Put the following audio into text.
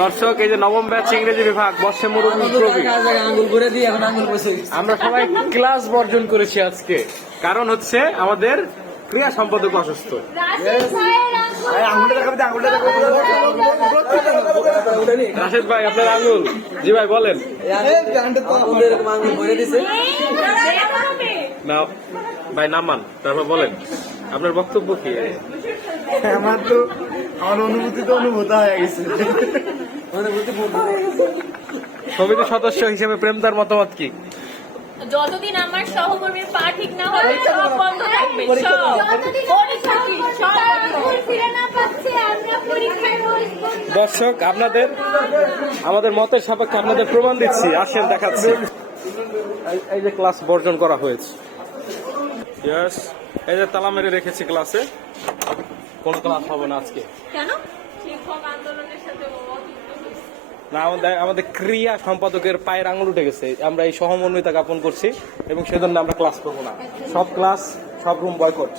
দর্শক এই যে নবম ব্যাচ ইংরেজি বিভাগ বর্ষে বসে আমরা সবাই ক্লাস বর্জন করেছি আজকে। কারণ হচ্ছে আমাদের ক্রিয়া সম্পাদক অসুস্থ। রাশেদ ভাই আপনার আঙুল জি ভাই বলেন। না ভাই নামান তারপর বলেন। আপনার বক্তব্য কি? আমার তো আমার অনুভূতি তো অনুভূত হয়ে গেছে। মানে বলতে সমিতি সদস্য হিসেবে প্রেমদার মতামত কি? যতদিন আমার সহকর্মীর পা ঠিক না হবে সব বন্ধ থাকবে। দর্শক আপনাদের আমাদের মতের সাপেক্ষে আপনাদের প্রমাণ দিচ্ছি আসেন দেখাচ্ছি। এই- যে ক্লাস বর্জন করা হয়েছে। Yes, এই যে তালা মেরে রেখেছি ক্লাসে। কোন ক্লাস হবে না আজকে। কেন? শিক্ষক আন্দোলনের সাথে। আমাদের ক্রিয়া সম্পাদকের পায়ের আঙুল উঠে গেছে। আমরা এই সহমন্বিতা জ্ঞাপন করছি এবং সেজন্য আমরা ক্লাস করব না। সব ক্লাস সব রুম বয়কট